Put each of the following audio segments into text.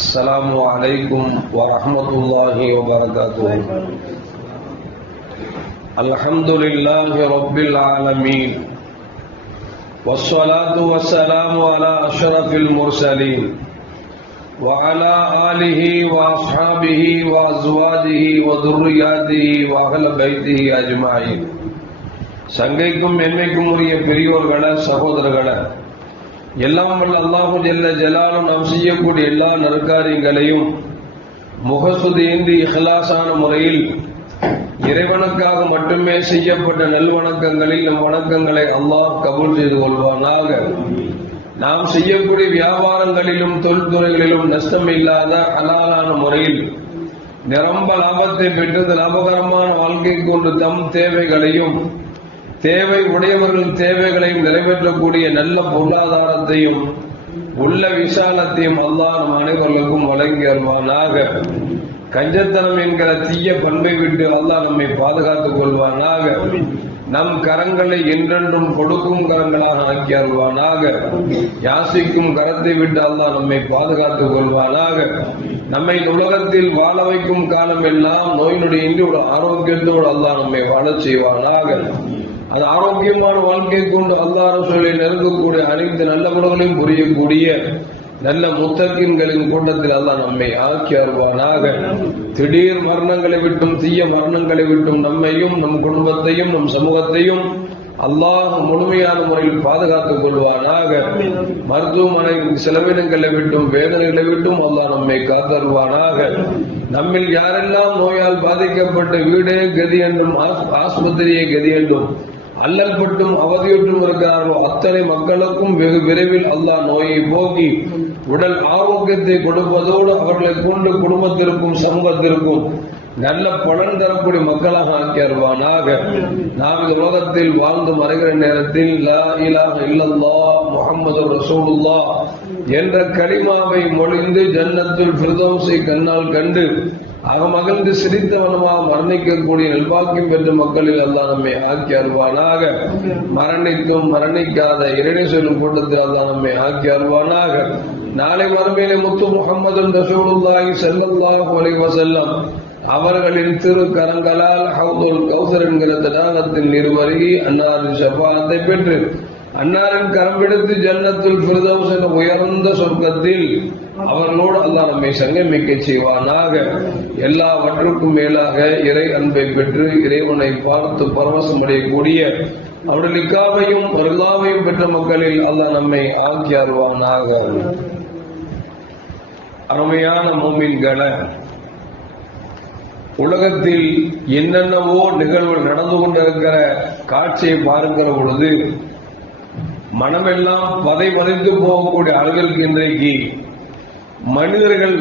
السلام عليكم ورحمة الله وبركاته. الحمد لله رب العالمين والصلاة والسلام على أشرف المرسلين وعلى آله وأصحابه وأزواجه وذرياته وأهل بيته أجمعين. சங்கைக்கும் மென்மைக்கும் உரிய பெரியோர்களே, சகோதரர்களே, எல்லாம் வல்ல அல்லாஹு ஜல்ல ஜலாலும் நாம் செய்யக்கூடிய எல்லா நற்காரியங்களையும் முகசுதியின்றி இஹ்லாஸான முறையில் இறைவனுக்காக மட்டுமே செய்யப்பட்ட நல்வணக்கங்களில் நம் வணக்கங்களை அல்லாஹ் கபூல் செய்து கொள்வானாக. நாம் செய்யக்கூடிய வியாபாரங்களிலும் தொழில்துறைகளிலும் நஷ்டம் இல்லாத ஹலாலான முறையில் நிரம்ப லாபத்தை பெற்று லாபகரமான வாழ்க்கை கொண்டு தம் தேவைகளையும் தேவை உடையவர்கள் தேவைகளையும் நிறைவேற்றக்கூடிய நல்ல பொருளாதாரத்தையும் உள்ள விசாலத்தையும் அல்லாஹ் நம் அனைவர்களுக்கும் வழங்கி வருவானாக. கஞ்சத்தனம் என்கிற தீய பண்பை விட்டு அல்லாஹ் நம்மை பாதுகாத்துக் கொள்வானாக. நம் கரங்களை என்றென்றும் கொடுக்கும் கரங்களாக ஆக்கி அருள்வானாக. யாசிக்கும் கரத்தை விட்டு அல்லாஹ் நம்மை பாதுகாத்துக் கொள்வானாக. நம்மை உலகத்தில் வாழ வைக்கும் காலம் எல்லாம் நோய் நொடி இன்றி ஒரு ஆரோக்கியத்தோடு அல்லாஹ் நம்மை வாழச் செய்வானாக. அது ஆரோக்கியமான வாழ்க்கை கொண்டு அல்லாஹ் ரசூலை நெருங்கக்கூடிய அனைத்து நல்ல குணங்களையும் புரியக்கூடிய நல்ல முத்தகின்களின் கூட்டத்தில் அல்லாஹ் நம்மை ஆக்கி அருள்வானாக. திடீர் மரணங்களை விட்டும் தீய மரணங்களை விட்டும் நம்மையும் நம் குடும்பத்தையும் நம் சமூகத்தையும் அல்லாஹ் முழுமையான முறையில் பாதுகாத்துக் கொள்வானாக. மருத்துவமனை செலவினங்களை விட்டும் வேதனைகளை விட்டும் அல்லாஹ் நம்மை காத்தருவானாக. நம்மில் யாரெல்லாம் நோயால் பாதிக்கப்பட்ட வீடே கதி என்றும் ஆஸ்பத்திரியே கதி என்றும் அல்லல்பட்டும் அவதியுற்றும் இருக்கிறார்களோ அத்தனை மக்களுக்கும் வெகு விரைவில் அல்லாஹ் நோயை போக்கி உடல் ஆரோக்கியத்தை கொடுப்பதோடு அவர்களை கொண்டு குடும்பத்திற்கும் சமூகத்திற்கும் நல்ல பலன் தரக்கூடிய மக்களாக ஆக்கி அருள்வானாக. நாம் இந்த உலகத்தில் வாழ்ந்து மறைகிற நேரத்தில் லா இலாஹ இல்லல்லாஹ் முஹம்மது ரசூலுல்லாஹ் என்ற கலிமாவை மொழிந்து ஜன்னத்துல் ஃபிர்தௌஸை கண்ணால் கண்டு அகமகிழ்ந்து சிரித்தவனமாக மரணிக்கக்கூடிய நல்வாக்கியம் பெற்ற மக்களில் அல்லாஹ் நம்மை ஆக்கி அருள்வானாக. மரணித்தும் மரணிக்காத இறைவனை சொல்லும் கூட்டத்தில் அல்லாஹ் நம்மை ஆக்கி அருள்வானாக. நாளை மறுமையிலே முத்து முஹம்மது ரசூலுல்லாஹி ஸல்லல்லாஹு அலைஹி வஸல்லம் அவர்களின் திரு கரங்களால் ஹவுதுல் கௌசர் என்கிற தடாகத்தில் நிறுவருகி அன்னாரின் ஷஃபாஅத்தை பெற்று அன்னாரின் கரம் பிடித்து ஜன்னத்துல் ஃபிர்தௌஸ் என்ற உயர்ந்த சொர்க்கத்தில் அவர்களோடு அல்லாஹ் நம்மை சங்கமிக்க செய்வானாக. எல்லாவற்றுக்கும் மேலாக இறை அன்பை பெற்று இறைவனை பார்த்து பரவசம் அடையக்கூடிய அவருடைய நிக்காவையும் ரிலாவையும் பெற்ற மக்களில் அல்லாஹ் நம்மை ஆக்கி அருள்வானாக. அருமையான மோமின்களே, உலகத்தில் என்னென்னவோ நிகழ்வுகள் நடந்து கொண்டிருக்கிற காட்சியை பார்க்கிற பொழுது மனமெல்லாம் பதைத்து போகக்கூடிய அளவிற்கு இன்றைக்கு மனிதர்கள்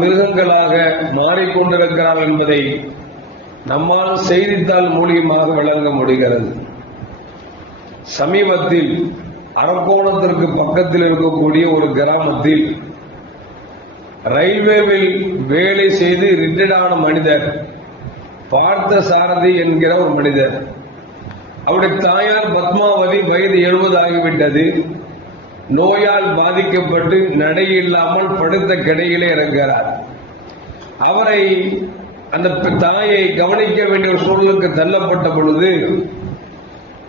மிருகங்களாக மாறிக்கொண்டிருக்கிறார்கள் என்பதை நம்மால் செய்தித்தாள் மூலியமாக விளங்க முடிகிறது. சமீபத்தில் அரக்கோணத்திற்கு பக்கத்தில் இருக்கக்கூடிய ஒரு கிராமத்தில் ரயில்வேவில் வேலை செய்து ரிட்டையர்டான மனிதர் பார்த்த சாரதி என்கிற ஒரு மனிதர், அவருடைய தாயார் பத்மாவதி வயது 70 ஆகிவிட்டது. நோயால் பாதிக்கப்பட்டு நடையில்லாமல் படுத்த கிடையிலே இருக்கிறார். அவரை அந்த தாயை கவனிக்க வேண்டிய ஒரு சூழலுக்கு தள்ளப்பட்ட பொழுது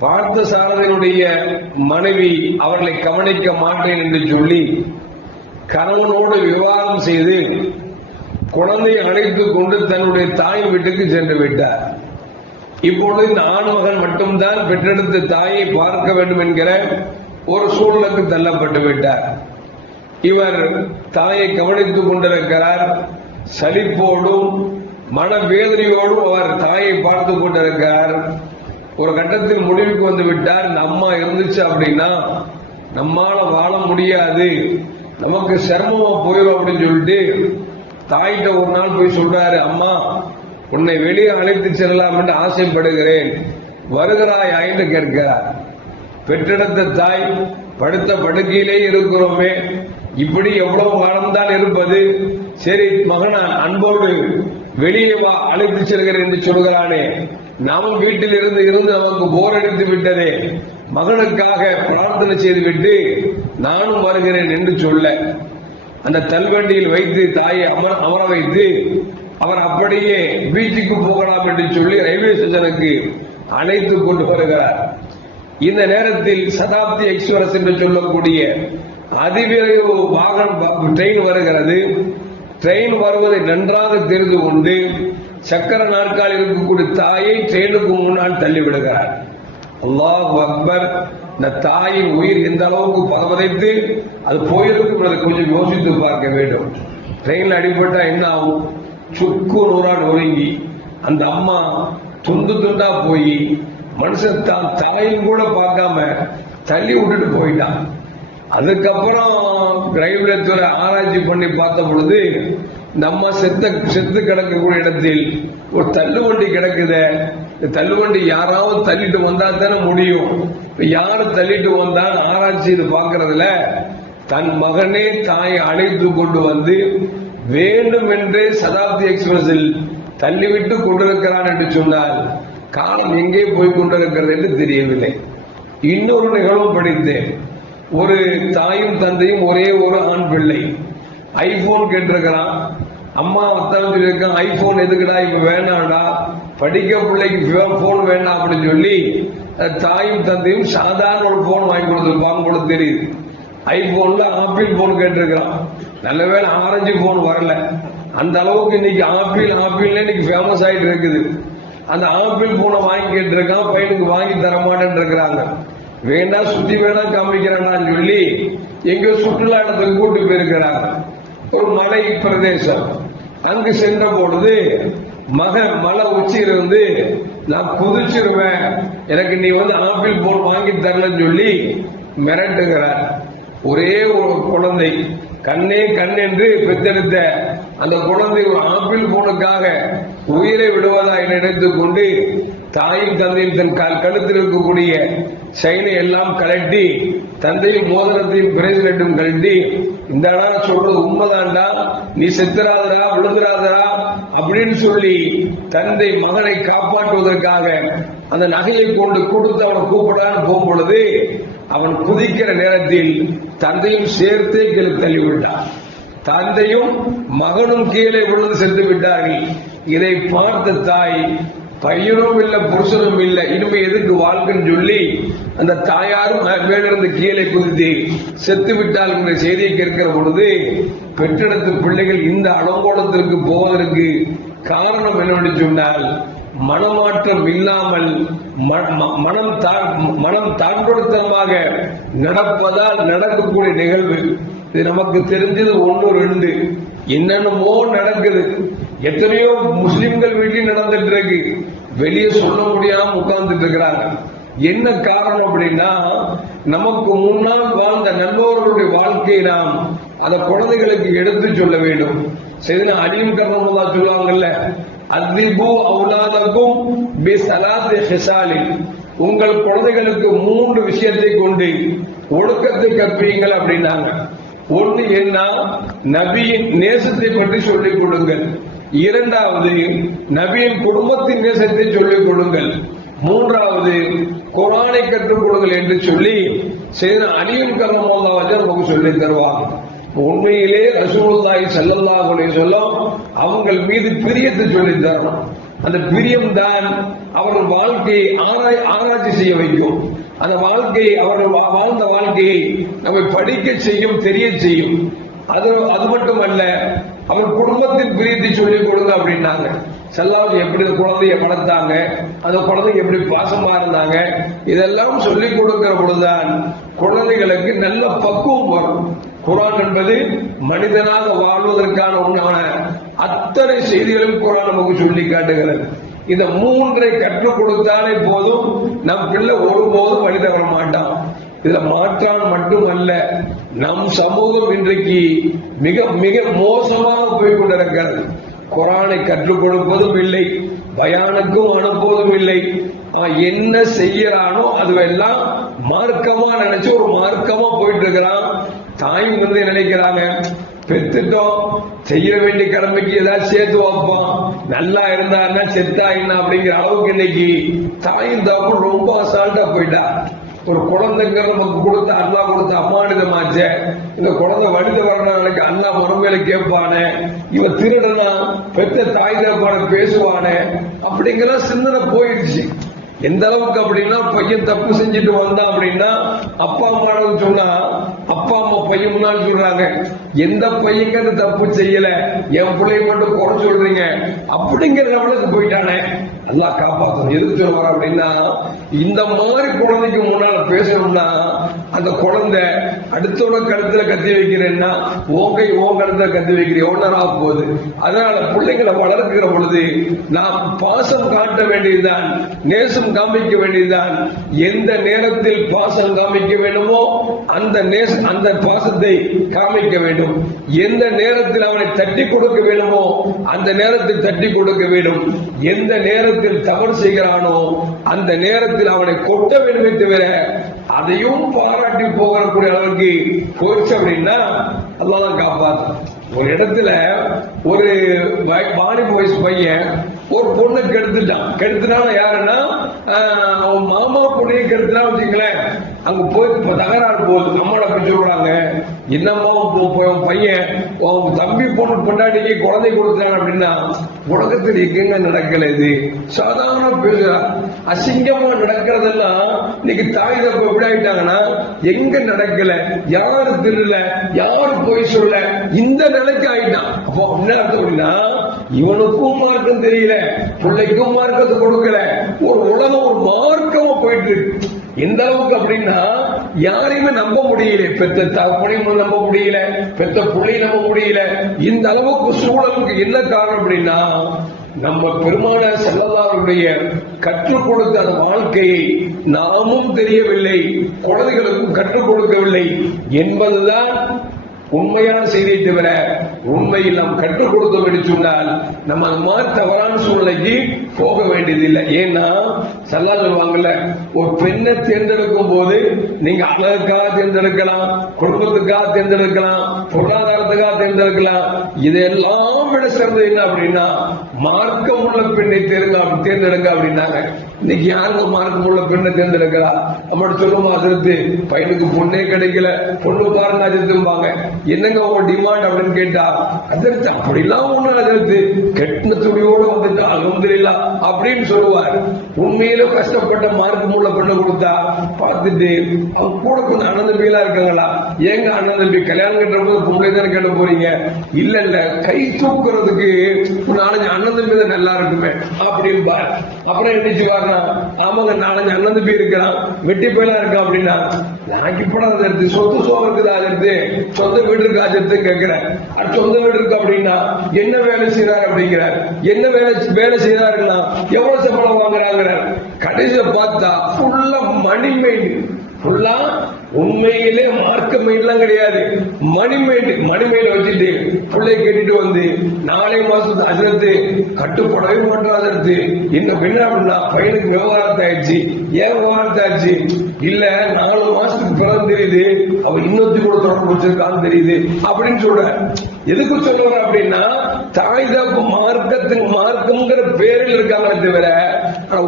பார்த்த சாரதியினுடைய மனைவி அவர்களை கவனிக்க மாட்டேன் என்று சொல்லி கணவனோடு விவாகம் செய்து குழந்தையை அழைத்துக் கொண்டு தன்னுடைய தாய் வீட்டுக்கு சென்று விட்டார். இப்பொழுது இந்த ஆண்மகன் மட்டும்தான் பெற்றெடுத்த தாயை பார்க்க வேண்டும் என்கிற ஒரு சூழலுக்கு தள்ளப்பட்டு விட்டார். இவர் தாயை கவனித்துக் கொண்டிருக்கிறார். சலிப்போடும் மனவேதனையோடும் அவர் தாயை பார்த்து கொண்டிருக்கிறார். ஒரு கட்டத்தில் முடிவுக்கு வந்து விட்டார், இந்த அம்மா இருந்துச்சு அப்படின்னா நம்மால வாழ முடியாது, நமக்கு சிரமமா போயிடும் அப்படின்னு சொல்லிட்டு தாயிட்ட ஒரு நாள் போய் சொல்றாரு, அம்மா உன்னை வெளியே அழைத்து செல்லலாம் என்று ஆசைப்படுகிறேன், வருகிறாய் என்று கேட்கிறார். பெற்றெடுத்த தாய், படுத்த படுக்கையிலே இருக்கிறோமே, இப்படி எவ்வளவு காலம்தான் இருப்பது, சரி மகனான் அன்போடு வெளியே வா அழைத்து செல்கிறேன் என்று சொல்கிறானே, நாமும் வீட்டில் இருந்து நமக்கு போர் அடித்து விட்டதே, மகனுக்காக பிரார்த்தனை செய்துவிட்டு நானும் வருகிறேன் என்று சொல்ல அந்த தள்வண்டியில் வைத்து தாயை அமர வைத்து அவர் அப்படியே பீச்சுக்கு போகலாம் என்று சொல்லி ரயில்வே ஸ்டேஷனுக்கு அழைத்து கொண்டு வருகிறார். இந்த நேரத்தில் சதாப்தி எக்ஸ்பிரஸ் என்று சொல்லக்கூடிய அதிவிரைவு வாகனம் ட்ரெயின் வருகிறது. ட்ரெயின் வருவதை நன்றாக தெரிந்து கொண்டு சக்கர நாற்கால் இருக்கக்கூடிய தாயை ட்ரெயினுக்கு முன்னால் தள்ளிவிடுகிறார். அல்லாஹ் அக்பர். இந்த தாயின் உயிர் எந்த அளவுக்கு பரவதைத்து அது போயிருக்கும் அதை கொஞ்சம் யோசித்து பார்க்க வேண்டும். ட்ரெயின்ல அடிபட்டா என்ன ஆகும்? சுக்கு நூறா நொறுங்கி அந்த அம்மா துண்டு துண்டா போய் மனுஷன் தான் தாயும் கூட பார்க்காம தள்ளி விட்டுட்டு போயிட்டான். அதுக்கப்புறம் ரயில்வே துறை ஆராய்ச்சி பண்ணி பார்த்த பொழுது நம்ம செத்து கிடக்கக்கூடிய இடத்தில் ஒரு தள்ளுவண்டி கிடக்குது. இந்த தள்ளுவண்டி யாராவது தள்ளிட்டு வந்தா தானே முடியும். யாரு தள்ளிட்டு வந்தான் ஆராய்ச்சி இது பார்க்கறதுல தன் மகனே தாயை அழைத்து கொண்டு வந்து வேண்டும் என்றே சதாப்தி எக்ஸ்பிரஸில் தள்ளிவிட்டு கொண்டிருக்கிறான் என்று சொன்னால் காலம் எங்கே போய் கொண்டிருக்கிறது என்று தெரியவில்லை. இன்னொரு நிகழ்வு படித்தேன். ஒரு தாயும் தந்தையும் ஒரே ஒரு ஆண் பிள்ளை ஐபோன் கேட்டிருக்கிறான். அம்மா அத்தான் இருக்கான், ஐபோன் எதுக்குடா இப்ப வேணாம்டா, படிக்க பிள்ளைக்கு போன் வேண்டாம் அப்படின்னு சொல்லி தாயும் தந்தையும் சாதாரண ஒரு போன் வாங்கி கொடுத்துருப்பாங்க போல தெரியுது. ஐபோன்ல ஆப்பிள் போன் கேட்டிருக்கிறான். நல்ல வேளை ஆரஞ்சு போன் வரல. அந்த அளவுக்கு இன்னைக்கு ஆப்பிள் இன்னைக்கு ஃபேமஸ் ஆயிட்டு இருக்குது. அந்த ஆப்பிள் போனை வாங்கி கேட்டிருக்கான். பையனுக்கு வாங்கி தரமாட்டேன்னு இருக்கிறாங்க. வேணா சுத்தி வேணா காமிக்கிறான்னு சொல்லி எங்க சுற்றுலா இடத்துக்கு கூட்டு போயிருக்கிறாங்க. ஒரு மலை பிரதேசம். அங்கு சென்ற பொழுது மலை உச்சியிலிருந்து நான் குதிச்சிருவேன், எனக்கு நீ ஆப்பிள் போன் வாங்கி தரலன்னு சொல்லி மிரட்டுகிறார். ஒரே ஒரு குழந்தை, கண்ணே கண் என்று பெற்றெடுத்த அந்த குழந்தை ஒரு ஆப்பிள் போனுக்காக உயிரை விடுவதா நினைத்துக் கொண்டு தாயும் தந்தையும் தன் கழுத்தில் இருக்கக்கூடிய செயினை எல்லாம் கலட்டி தந்தையும் மோதிரத்தையும் பிரேஸ்லெட்டும் கலட்டி இந்த சொல்றது உண்மைதான்டா, நீ செத்துறாதரா விழுந்துராதரா அப்படின்னு சொல்லி தந்தை மகனை காப்பாற்றுவதற்காக அந்த நகையை கொண்டு கொடுத்து அவனை கூப்பிடான்னு போகும் பொழுது அவன் குதிக்கிற நேரத்தில் தந்தையும் சேர்த்தே கீழே தள்ளிவிட்டார். தந்தையும் மகனும் கீழே விழுந்து சென்று விட்டார்கள். இதை பார்த்த தாய் பையனும் இல்ல புருஷனும் இல்ல, இனிமே எதுக்கு வாழ்க்கைன்னு சொல்லி அந்த தாயாரும் மேலிருந்து கீழே குதித்து செத்து விட்டால் என்ற செய்தியை கேட்கிற பொழுது பெற்றெடுத்த பிள்ளைகள் இந்த அலங்கோலத்திற்கு போவதற்கு காரணம் என்னவென்று சொன்னால் மனமாற்றம் இல்லாமல் மனம் தாழ்வுத்தனமாக நடப்பதால் நடக்கக்கூடிய நிகழ்வு. இது நமக்கு தெரிஞ்சது 1 2 என்னென்னமோ நடக்குது. எத்தனையோ முஸ்லிம்கள் வீட்டில் நடந்துட்டு இருக்கு, வெளியே சொல்ல முடியாம உட்கார்ந்துட்டு இருக்கிறாங்க. என்ன காரணம் அப்படின்னா நமக்கு முன்னால் வாழ்ந்த நல்லோர்களுடைய வாழ்க்கையை நாம் அந்த குழந்தைகளுக்கு எடுத்து சொல்ல வேண்டும். சரி, அடியும் கர்ணம் சொல்லுவாங்கல்ல, அதிபு அவுலாதக்கும் பிஸலாத்தி ஹிசாலின், உங்கள் குழந்தைகளுக்கு 3 விஷயத்தை கொண்டு ஒழுக்கத்தை கற்பீங்கள் அப்படின்னாங்க. ஒன்று என்ன, நபியின் நேசத்தை பற்றி சொல்லிக் கொடுங்கள். 2வது நபியின் குடும்பத்தின் நேசத்தை சொல்லிக் கொடுங்கள். 3வது குர்ஆனை கற்றுக் கொடுங்கள் என்று சொல்லி அலியின் கர்ரமல்லாஹு நமக்கு சொல்லி தருவாங்க. உண்மையிலே ரசூலுல்லாஹி ஸல்லல்லாஹு அலைஹி வஸல்லம் அவங்கள் மீது பிரியத்தை சொல்லி தரணும். அந்த பிரியம் தான் அவர்கள் வாழ்க்கையை ஆராய்ச்சி செய்ய வைக்கும். அந்த வாழ்க்கையை அவர்கள் வாழ்ந்த வாழ்க்கையை நம்மை படிக்க செய்யும், தெரிய செய்யும். அது மட்டுமல்ல, அவர் குடும்பத்தின் பிரியத்தை சொல்லிக் கொடுங்க அப்படின்னாங்க. செல்லாவது எப்படி குழந்தைய வளர்த்தாங்க, அந்த குழந்தைங்க எப்படி பாசமா இருந்தாங்க, இதெல்லாம் சொல்லிக் கொடுக்கிற பொழுதுதான் குழந்தைகளுக்கு நல்ல பக்குவம் வரும். குர்ஆன் என்பது மனிதனாக வாழ்வதற்கான உண்டான அத்தனை செய்திகளும் குர்ஆன் நமக்கு சொல்லி காட்டுகிறது. இந்த 3ஐ கற்றுக் கொடுத்தாலே போதும், நம் பிள்ளை ஒருபோதும் வழி தவற மாட்டான். இதுல மாற்றான் மட்டுமல்ல, நம் சமூகம் இன்றைக்கு மிக மிக மோசமாக போய் கொண்டிருக்கிறது. குர்ஆனை கற்றுக் கொடுப்பதும் இல்லை, பயானுக்கும் அனுப்புவதும் இல்லை. என்ன செய்யறானோ அதுவெல்லாம் மார்க்கமா நினைச்சு ஒரு மார்க்கமா போயிட்டு இருக்கிறான். தாயும் நினைக்கிறாங்க, பெத்துட்டோம், செய்ய வேண்டிய கடமைக்கு ஏதாவது சேர்த்து வைப்போம், நல்லா இருந்தா செத்தா என்ன அப்படிங்கிற அளவுக்கு இன்னைக்கு தாயும் தாப்பும் ரொம்ப அசால்ட்டா போயிட்டா. ஒரு குழந்தைங்க நமக்கு கொடுத்த அல்லா கொடுத்த அம்மானிதமாச்ச, இந்த குழந்தை வடித வர்றவங்களுக்கு அல்லா மறுமையில கேட்பானே, இவன் திருடனா பெத்த தாய் தகப்பான பேசுவானே அப்படிங்கிற சிந்தனை போயிடுச்சு. எந்த அளவுக்கு அப்படின்னா, பையன் தப்பு செஞ்சுட்டு வந்தான் அப்படின்னா அப்பா அம்மா சொன்னா அப்பா அம்மா பையன் முன்னாடி சொல்றாங்க, எந்த பையங்க அந்த தப்பு செய்யல, என் பிள்ளைய மட்டும் குறை சொல்றீங்க அப்படிங்கிற லெவலுக்கு போயிட்டானே. நல்லா காப்பாற்றணும். எதுக்கு சொல்லுவாங்க அப்படின்னா, இந்த மாதிரி குழந்தைக்கு முன்னால பேசணும்னா அந்த குழந்தை அடுத்தவங்க கழுத்துல கத்தி வைக்கிறேன்னா ஓகை ஓன் கழுத்துல கத்தி வைக்கிறேன் ஒன்னரா போகுது. அதனால பிள்ளைங்களை வளர்க்கிற பொழுது நாம் பாசம் காட்ட வேண்டியதுதான், நேசம் காமிக்க வேண்டியதுதான். எந்த நேரத்தில் பாசம் காமிக்க வேண்டுமோ அந்த பாசத்தை காமிக்க வேண்டும். எந்த நேரத்தில் அவனை தட்டி கொடுக்க வேண்டுமோ அந்த நேரத்தில் தட்டி கொடுக்க வேண்டும். எந்த நேரத்தில் தவறு செய்கிறானோ அந்த நேரத்தில் அவனை கொட்ட வேண்டுமே தவிர அதையும் பாராட்டி போகக்கூடிய அளவுக்கு போச்சு அப்படின்னா அல்லாஹ் காப்பாத்து. ஒரு இடத்துல ஒரு வாலிப வயசு பையன் ஒரு பொண்ணு கெடுத்துனால யாருன்னா அவன் மாமா பொண்ணையை கெடுத்துனா வச்சுங்களேன், அங்க போய் தகராறு போகுது. நம்மளோட அப்படி சொல்றாங்க, என்னமோ பையன் தம்பி பொண்ணு பொண்டாட்டிக்கு குழந்தை கொடுத்தாங்க அப்படின்னா உலகத்தில் எங்க நடக்கல. இது சாதாரண பேசுறா, அசிங்கமா நடக்கிறதெல்லாம் இன்னைக்கு தாய் தப்பு எப்படி ஆயிட்டாங்கன்னா எங்க நடக்கல, யாரு திருடல, யாரு போய் சொல்ல, இந்த நிலைக்கு ஆயிட்டான். அப்போ என்ன அர்த்தம் அப்படின்னா, இவனுக்கும் மார்க்கம் தெரியல, பிள்ளைக்கும் மார்க்கத்தை கொடுக்கல, ஒரு உலகம் ஒரு மார்க்கமா போயிட்டு இருக்கு. எந்த அளவுக்கு அப்படின்னா யாரையுமே நம்ப முடியல, பெத்த தகப்பனையும் நம்ப முடியல, பெத்த பிள்ளையை நம்ப முடியல. இந்த அளவுக்கு சூழலுக்கு என்ன காரணம் அப்படின்னா, நம்ம பெருமானார் ஸல்லல்லாஹு அலைஹி கற்றுக் கொடுத்த அந்த வாழ்க்கையை நாமும் தெரியவில்லை, குழந்தைகளுக்கும் கற்றுக் கொடுக்கவில்லை என்பதுதான் உண்மையான செய்தியை தவிர உண்மையில் நாம் கற்றுக் கொடுத்தோம் என்று சொன்னால் நம்ம அந்த மாதிரி தவறான சூழ்நிலைக்கு போக வேண்டியதில்லை. ஏன்னா ஸல்லல்லாஹு சொல்லுவாங்கல்ல, ஒரு பெண்ணை தேர்ந்தெடுக்கும் போது நீங்க அழகுக்காக தேர்ந்தெடுக்கலாம், குடும்பத்துக்காக தேர்ந்தெடுக்கலாம், பொருளாதாரத்துக்காக தேர்ந்தெடுக்கலாம். இதெல்லாம் விட சிறந்தது என்ன அப்படின்னா மார்க்கம் உள்ள பெண்ணை தேர்ந்தெடுங்க அப்படின்னாங்க. இன்னைக்கு யாருங்க மார்க்கம் உள்ள பெண்ணை தேர்ந்தெடுக்கிறா? நம்மளோட சொல்லுமா அதிர்த்து பையனுக்கு பொண்ணே கிடைக்கல, பொண்ணு பாருங்க அதிர்த்தும்பாங்க. என்னங்க உங்க டிமாண்ட் அப்படின்னு கேட்டா அதிர்த்து அப்படிலாம் ஒண்ணு அதிர்த்து கெட்ட துணியோட வந்துட்டு அல்ஹம்துலில்லாஹ் அப்படின்னு சொல்லுவார். உண்மையில கஷ்டப்பட்ட மார்க்கம் உள்ள பெண்ணை கொடுத்தா பார்த்துட்டு அவங்க கூட கொஞ்சம் அண்ணன் தம்பிகளா இருக்காங்களா, ஏங்க அண்ணன் தம்பி கல்யாணம் கட்டுற போது பொண்ணை தானே கேட்ட போறீங்க? இல்ல இல்ல கை தூக்குறதுக்கு நாலஞ்சு அண்ணன் தம்பி தான் நல்லா இருக்குமே அப்படின்னு. அப்புறம் என்ன செய்வாருன்னா, ஆமாங்க நாலஞ்சு அண்ணன் தம்பி இருக்கிறான், வெட்டி போயெல்லாம் இருக்கான் அப்படின்னா எனக்கு இப்ப எடுத்து சொத்து சோகம் இருக்குது, அது எடுத்து சொந்த வீடு இருக்கு, அது எடுத்து கேட்கிறேன். சொந்த வீடு இருக்கு அப்படின்னா என்ன வேலை செய்யறாரு அப்படிங்கிறார். என்ன வேலை செய்யறாருன்னா எவ்வளவு சம்பளம் வாங்குறாங்க. கடைசியில பார்த்தா ஃபுல்லா மணிமைண்ட், ஃபுல்லா உண்மையிலே மார்க்க மைண்ட்லாம் கிடையாது, மணிமையில வச்சுட்டு பிள்ளை கேட்டுட்டு வந்து 4 மாசத்துக்கு அதிர்த்து கட்டுப்படவே மாட்டாது. இன்னும் என்ன அப்படின்னா பையனுக்கு விவகாரத்தை ஆயிடுச்சு. ஏன் விவகாரத்தை ஆயிடுச்சு? இல்ல 4 மாசத்துக்கு பிறகு தெரியுது அவன் இன்னொத்தி கூட தொடர்பு வச்சிருக்கான்னு தெரியுது அப்படின்னு சொல்ற. எதுக்கு சொல்ற அப்படின்னா தாய் தப்பு மார்க்கம்ங்கிற பேரில் இருக்காங்களே தவிர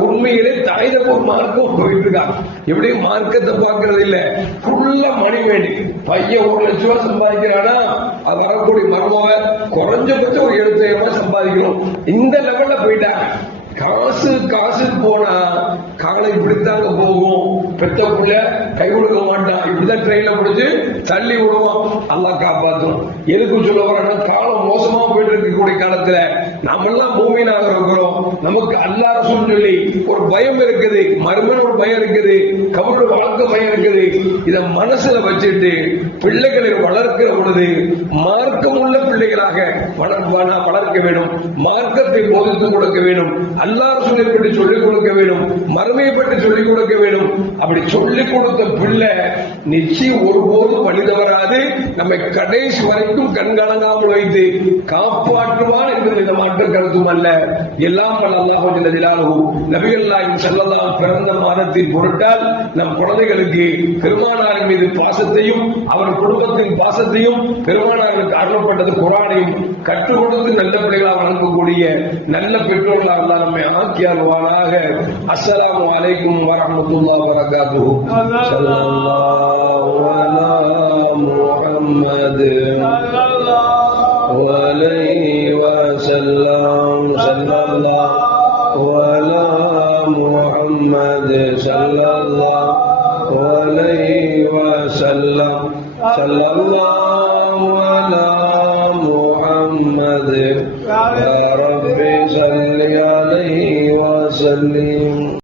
உண்மையிலே தாய் தப்பு மார்க்கம் போயிட்டு இருக்காங்க. எப்படி மார்க்கத்தை பார்க்கறது இல்ல, ஃபுல்லா மணி வேண்டி. பையன் 1 லட்சம் ரூபாய் சம்பாதிக்கிறானா அது வரக்கூடிய மருமக குறைஞ்சபட்சம் ஒரு 70,000 ரூபாய் சம்பாதிக்கணும். இந்த லெவல்ல போயிட்டாங்க. காசு போனா காலை இப்படித்தாங்க போகும், பெத்த புள்ள கை கொடுக்க மாட்டான், இப்படிதான் ட்ரெயின்ல முடிச்சு தள்ளி விடுவோம். அல்லாஹ் காப்பாற்றும். எதுக்கு சொல்ல வர, காலம் மோசமா போயிட்டு இருக்கக்கூடிய காலத்துல நாம எல்லாம் பூமியினாக இருக்கிறோம். நமக்கு அல்லாஹ் ரசூல் சொல்லி ஒரு பயம் இருக்குது, மறுமையில ஒரு பயம் இருக்குது, கபருல வாழ்க்கை பயம் இருக்குது. இத மனசுல வச்சுட்டு பிள்ளைகளை வளர்க்கிற பொழுது மார்க்கம் உள்ள பிள்ளைகளாக வளர்க்க வேண்டும், மார்க்கத்தை போதித்துக் கொடுக்க வேண்டும், அல்லாஹ் ரசூலை பற்றி சொல்லிக் கொடுக்க வேண்டும், மறுமையை பற்றி சொல்லிக் கொடுக்க வேண்டும். அப்படி சொல்லிக் கொடுத்த பிள்ளை நிச்சயம் ஒருபோதும் வழி தவறாது நம்மை கடைசி வரைக்கும் கண்கலங்காமல் வைத்து காப்பாற்றுவான் என்கிற விதமான மாற்று கருத்தும் அல்ல. எல்லாம் அல்லாஹ் ஜல்ல ஜலாலுஹு நபிகள் நாயகம் ஸல்லல்லாஹு பிறந்த மாதத்தின் பொருட்டால் நம் குழந்தைகளுக்கு பெருமானாரின் மீது பாசத்தையும் அவர் குடும்பத்தின் பாசத்தையும் பெருமானாருக்கு அருளப்பட்டது குர்ஆனையும் கற்றுக் கொடுத்து நல்ல பிள்ளைகளாக வளர்க்கக்கூடிய நல்ல பெற்றோர்களாக அல்லாஹ் நம்மை ஆக்கி அருள்வானாக. அஸ்ஸலாமு அலைக்கும் வரஹ்மத்துல்லாஹி வபரகாத்துஹு. ஸல்லல்லாஹு அலா முஹம்மத் ஸல்லல்லாஹு அலைஹி வஸல்லம். ஸல்லல்லாஹு அலா முஹம்மத் ஸல்லல்லாஹு அலைஹி வஸல்லம். ஸல்லல்லாஹு அலா முஹம்மத் யா ரப்பி ஸல்லி அலைஹி வஸல்லிம்.